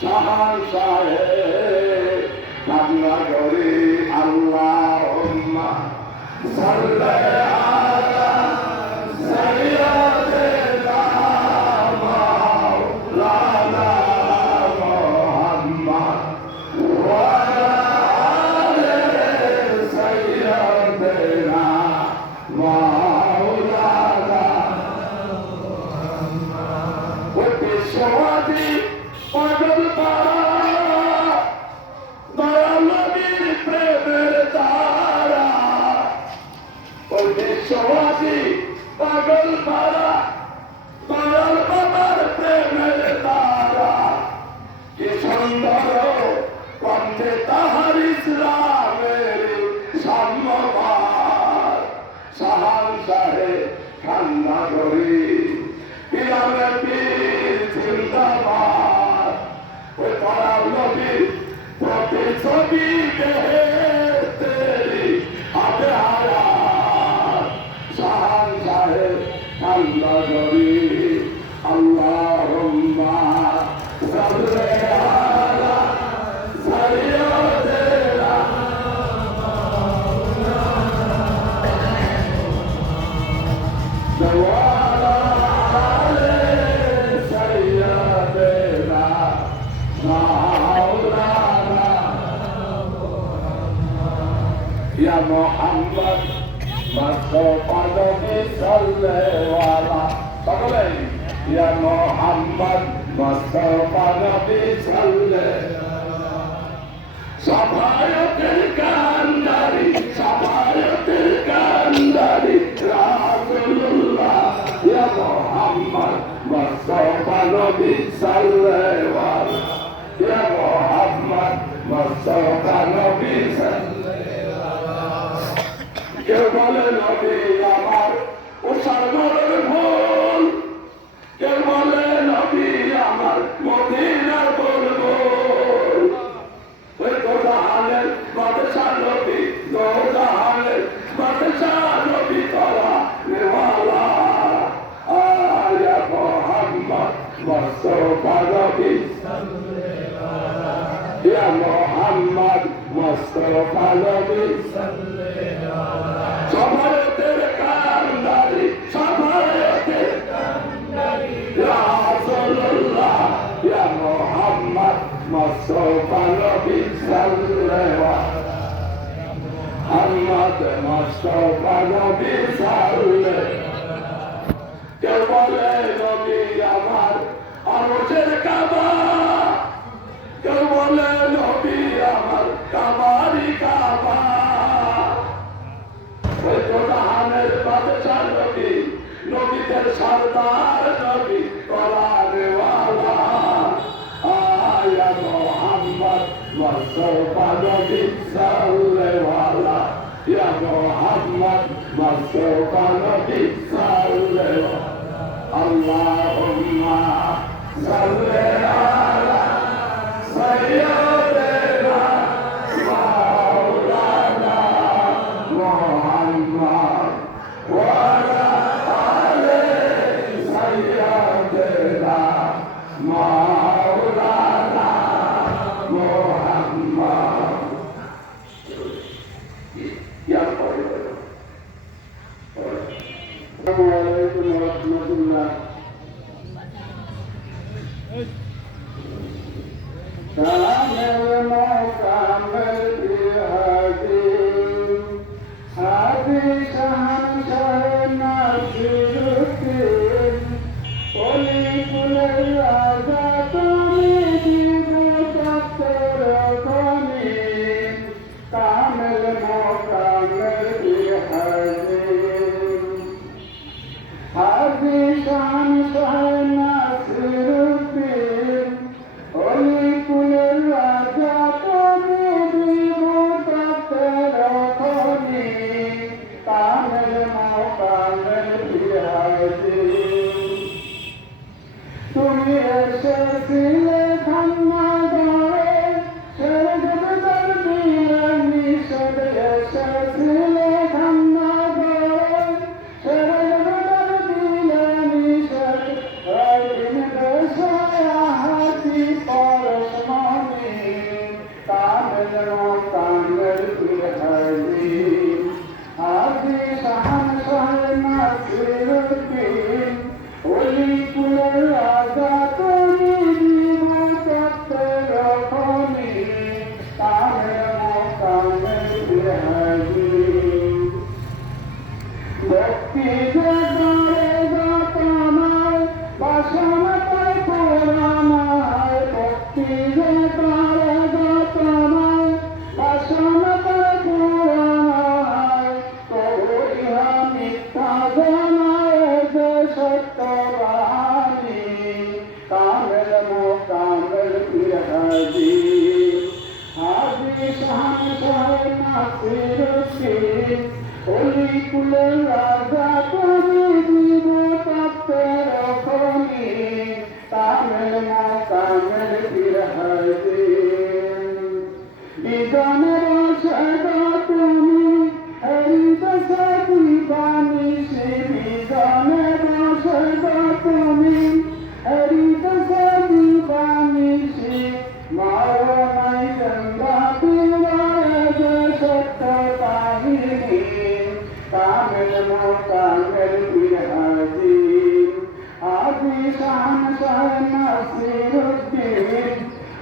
শাহান সাহেব কান্না করি আল্লাহুম্মা সাল্লি আলা সাইয়্যিদিনা মাওলানা মুহাম্মদ ওয়া আলা আলি সাইয়্যিদিনা মাওলানা মুহাম্মদ। ওই বিশ্ববাদী পাগল পাড়া দয়াল নবীর প্রেমের ধারা, ওই বিশ্ববাদী পাগল পাড়া দয়াল বাবার প্রেমের ধারা। কি সুন্দর কণ্ঠে তাহার ইসলামের সাম্যভার। শাহান সাহেব কান্না করি পিরামে পীর জিন্দাবাদ। ওই দয়াল নবীর প্রতিছবি তেরি হাতে হারাত। শাহান সাহেব কান্না করি আল্লাহুম্মা সাল্লি আলা সাইয়্যিদিনা ওয়া আলা আলি সাইয়্যিদিনা মাওলানা ইয়া মুহাম্মদ মুস্তাফা নবী সাল্লাল্লাহু আলাইহি সকলে ইয়া মুহাম্মদ মুস্তাফা নবী সাল্লাল্লাহু সাফায়াতুল কান্দারি সাফায়াতুল কান্দারি রাসূলুল্লাহ ইয়া মুহাম্মদ মুস্তাফা নবী সাল্লাল্লাহু ইয়া মুহাম্মদ মুস্তাফা নবী সাল্লাল্লাহু। কেউ বলে নবী আমার উষার মনের ফুল, কেউ বলে নবী আমার মদিনার বুলবুল। ওই দোজাহানের বাদশা নবী, দোজাহানের বাদশা নবী তোরা নেওয়ালা আয়া মুহাম্মদ মুস্তাফা নবী ইয়া মুহাম্মদ মুস্তাফা নবী সাফায়াতুল কান্দারি সাফায়াতুল কান্দারি রাসূলুল্লাহ ইয়া মুহাম্মদ মুস্তাফা নবী সাল্লাল্লাহু মুহাম্মদ মুস্তাফা নবী সাল্লাল্লাহু। কেউ বলে নবী আমার আরশের কাবা, কেউ বলে নবী আমার কাবারি কাবা। ওই দোজাহানের বাদশা নবী, নবীদের সরদার নবী কোরআনওয়ালা আয়া মুহাম্মদ মুস্তাফা নবী সাল্লাল্লাহু ইয়া মুহাম্মদ মুস্তাফা নবী সাল্লাল্লাহু আল্লাহুম্মা সাল্লি আলা সাইয়্যিদিনা মাওলানা মুহাম্মদ ওয়া আলা আলি সাইয়্যিদিনা মাওলানা মুহাম্মদ। আসসালামু আলাইকুম ওয়া রাহমাতুল্লাহ। কামেল মোকামেল বিহাদিন হাদি শাহান শাহ নাসিরুদ্দিন ওলি কুলের রাজা তুমি জীবতাত্তর খনি কামেল মোকামেল বিহাদিন হাদি শাহান শাহ নাসিরুদ্দিন ওলি কুলের রাজা হাজির হাজি শাহনশাহ নাসিরুদ্দিন অলি কুলের রাজা তুমি জীব তত্ত্বের খনি কামেল মোকামেল পীর হাজির ইজানের সদা তুমি হরিদশা দিবানি সে ইজানের সদা তুমি হরিদশা দিবানি সে মাওলাই গঙ্গা দিবায় সত্য কাহিনী কামেল মোকামেল পীর হাজির হাজি শাহনশাহ নাসিরুদ্দিন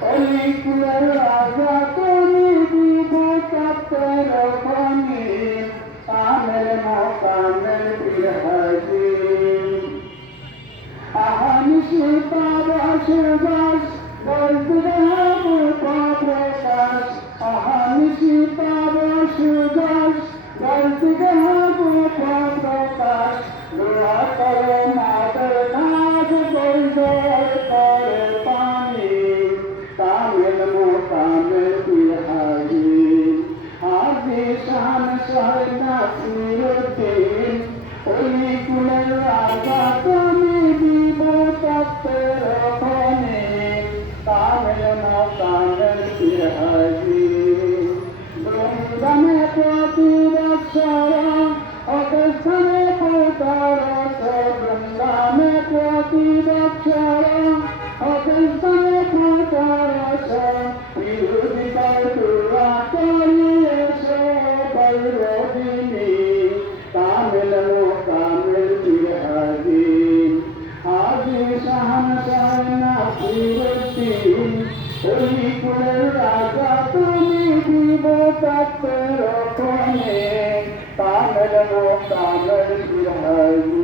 অলি কুলের রাজা তুমি জীব তত্ত্বের খনি কামেল মোকামেল পীর হাজির আহানিশি পাবশ দাস বলতে হবে প্রকাশ আহানিশি পাবশ দাস বলতে হবে প্রকাশ দোয়া করে মাদের কাজ বৈজয় করে পানি কামেল মোকামেল পীর হাজির হাজি শাহনশাহ নাসিরুদ্দিন অলি কুলের রাজা তুমি জীব তত্ত্বের খনি কামেল মোকামেল পীর হাজির বৃন্দানে প্রতিরক্ষরা অবস্থানে প্রতারক বৃন্দানে প্রতিরক্ষরা অবস্থানে প্রতারক বিরোধিতার দুরা করিয়েছে বৈরোধিনী কামেল মোকামেল পীর হাজির হাজি শাহনশাহ নাসিরুদ্দিন অলি কুলের রাজা তুমি জীব তত্ত্বের খনি কামেল মোকামেল পীর হাজির